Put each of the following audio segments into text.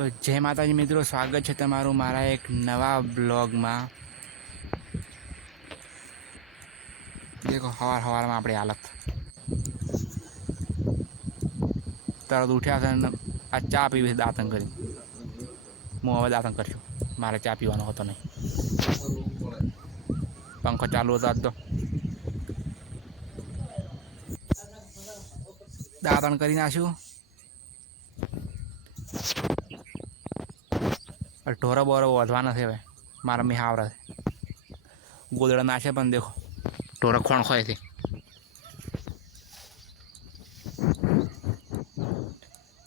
તો જય માતાજી મિત્રો, સ્વાગત છે તમારું મારા એક નવા બ્લોગમાં। દેખો સવારમાં આપણી હાલત, તરત ઉઠ્યા છે ને આ ચા પીવી દાંતણ કરી। હું હવે દાંતણ કરશું, મારે ચા પીવાનો હતો નહીં। પંખો ચાલુ હતો આજ તો દાંતણ કરી નાખ્યું। ઢોરો બોરો વધવાના છે હવે મારા મેં આવડે ગોદડા નાશે પણ દેખો ઢોરો ખોણ ખોય છે।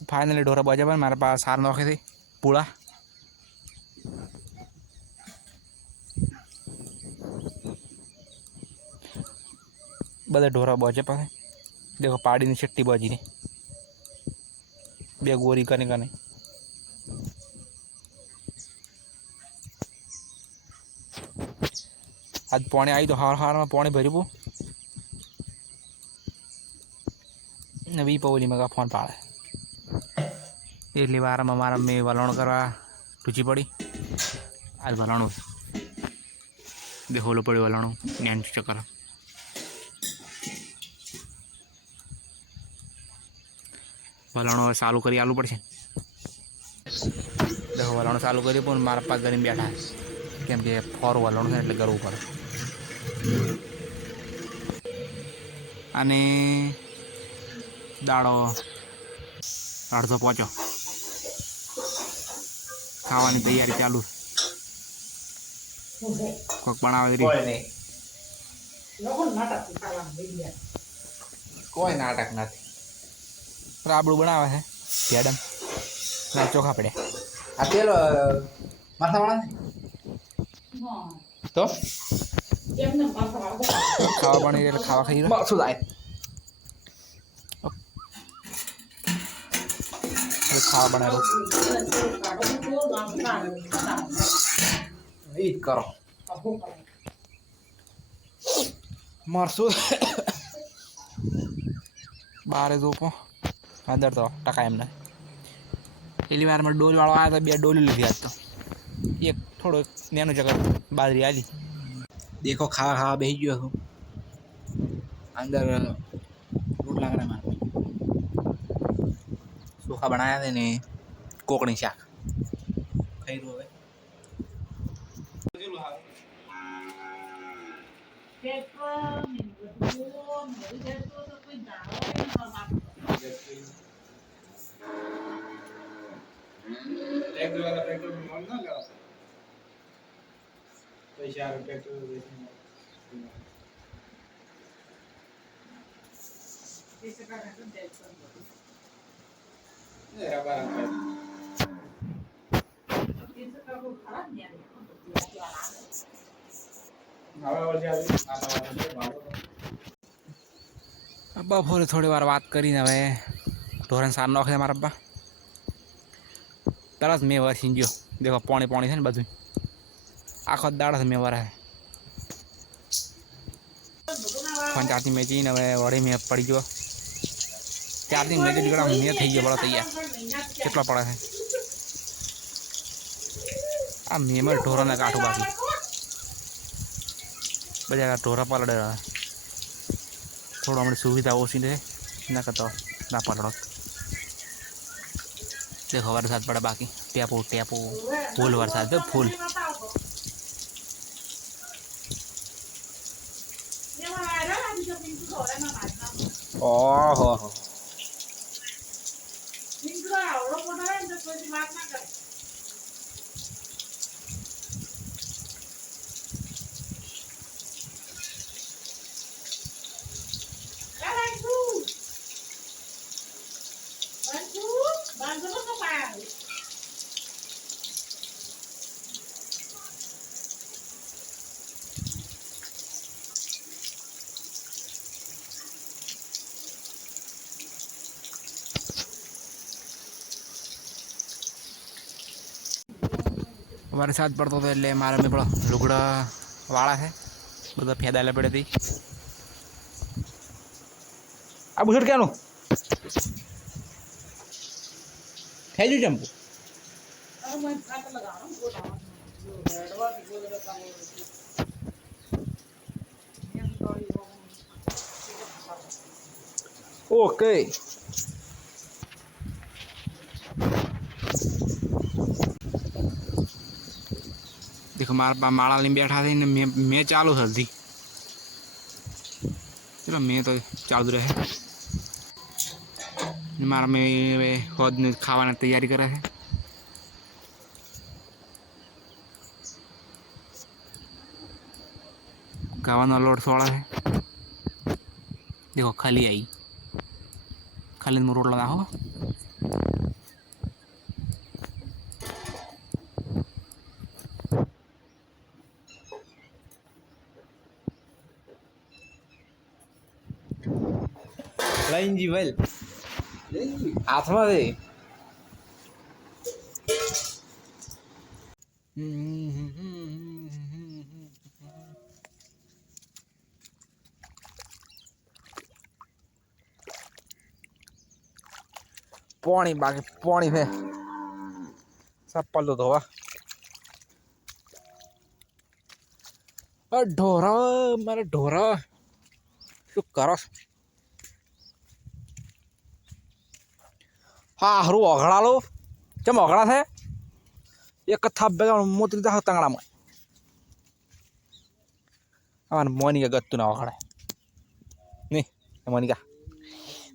ફાઇનલી ઢોરો બજે પણ મારા પાસે સાર નોખે છે પૂળા। બધા ઢોરા બજે પાસે દેખો પાડીની છટ્ટી બજી ને બે ગોરી કરી કને આજ પાણી આવી તો હારમાં પાણી ભર્યું ને વી પવલી મગા ફોન પાડે એટલી વારમાં મારા મેં વલણ કરવા ટૂચી પડી। આજ વલણું દેખોલું પડ્યું વલણું નેન ચક્કર વલણો ચાલુ કરી આલું પડશે। દેખો વલણો ચાલુ કર્યું પણ મારા પગ કરીને બેઠા કેમ કે ફોર વલણું છે એટલે કરવું પડે। અને દાડો અડધો પહોંચો ખાવાની તૈયારી ચાલુ કોક બનાવે કોઈ નાટક નથી રાબડું બનાવે છે પેડમ ના ચોખા પડ્યા આ તેલ માથા વાળા તો ખાવા પાણી એટલે ખાવા ખાઈ શું થાય ખાવા બનાવ્યો એ જ કરો મારશું બારે જોપો અંદર તો ટકા એમને પેલી વારમાં ડોલ વાળો આવ્યો તો બે ડોલી લીધી આજ તો એક થોડો નેનો જગત બાજરી આવી દેખો ખાવા ખાવા બેસી ગયો છું અંદર રોટલા કરામાં ચોખા બનાવ્યા છે ને કોકણી શાક ખાઈ રહ્યું હવે બપોરે થોડી વાર વાત કરીને હવે ઢોરણ સાર નોખે મારા અબ્બા તરત મેં વરસી ગયો દેખો પાણી પાણી છે ને બધું આખો દાડો મેં વરાય ફોન ચાર્જિંગ મેચીને હવે વળી મેં પડી ગયો ચાર્જિંગ મેચી નીકળ્યા મેં થઈ ગયો બળો તૈયાર કેટલો પડે છે આ મેં ઢોરોને કાઢું બાકી બધા ઢોરા પલડે થોડું હમણાં સુવિધા ઓછી રહે ના કરતો ના પલડો દેખો વરસાદ પડે બાકી ટેપો ટેપો ફૂલ વરસાદ છે ફૂલ ઓહો વરસાદ પડતો હતો એટલે મારે મેં પેલો લુગડા વાળા છે બધા ફેદાયેલા પડે હતી આ બુશર્ટ ક્યાંનું થઈ ગયું ચંપુ ओके देखो मारा पा माड़ा नहीं बैठा थे मैं चालू हल्दी चलो मैं तो चालू रहे मारा में खुद ने खावा तैयारी करे है खावा लोड सोड़ा है देखो खाली आई खाली में रोट लगा हो लाइन जी वेल हाथ में दे पानी बाकी पानी है सब पल्लो धोवा और ढोरा मेरा ढोरा शू करो हाँ हरू अघड़ा लो चम अघड़ा थे एक थब्बे मोती तंगड़ा में हमारे मोनिका गत्तू ना अघड़ा नहीं मोनिका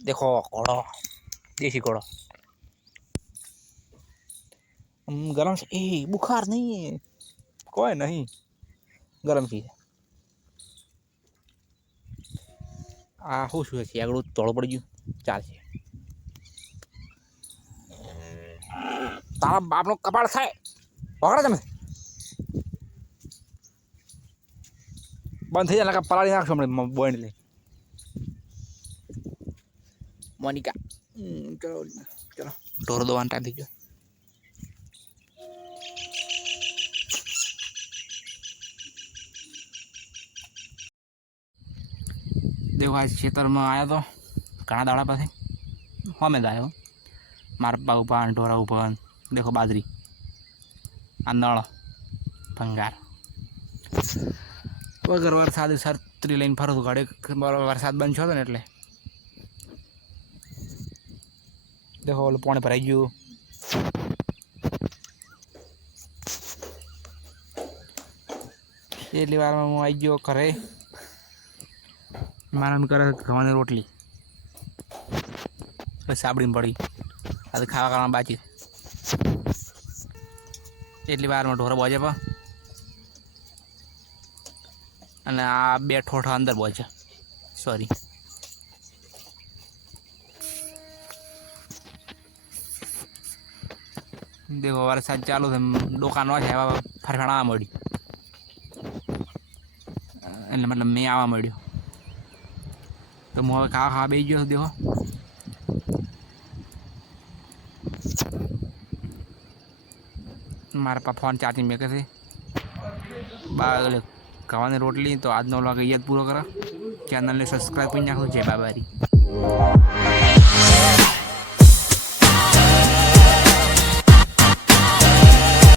देखो घोड़ो देसी घोड़ो गरम से ए बुखार नहीं है कोई नहीं गरम चीज है आ हो શું છે આગળ તોળ પડી ગયું ચાલશે તારા બાપનો કપાળ થાય પકડો તમે બંધ થઈ જાય પલાળી નાખશો હમણાં બોઈન લઈ મોનિકા ચલો ચલો ઢોર દોવાનો ટાઈમ થઈ ગયો देखो आज खेतर में आया तो घना दाड़ा पास हाँ मैं आयो मारपा ऊपर ढोरा ऊपर देखो बाजरी आंदड़ भंगार वगर वरसाद सरतरी लईने फरो तो घड़े वरसाद बंद छो ने एटले देखो ओलू पाणी भराई गयुं एटली वार में हूँ आई गयो घरे मारा करे खाने रोटली साबड़ी में पड़ी आज खावा करना बाकी एटली वार में ढोरा बोजे पर अने आ बे ठोठा अंदर बोजे सॉरी देखो वरसाद चालू थे डोका न है फरफड़ा मळ्यु એટલે मतलब मैं आवा मळ्यो तो હું હવે ખાવા બેસી ગયો देखो मारा पा फोन चार्जिंग में कैसे खावा रोटली तो आज व्लॉग पूरो करा चैनल ने सब्सक्राइब कर नाखो जय बाबारी।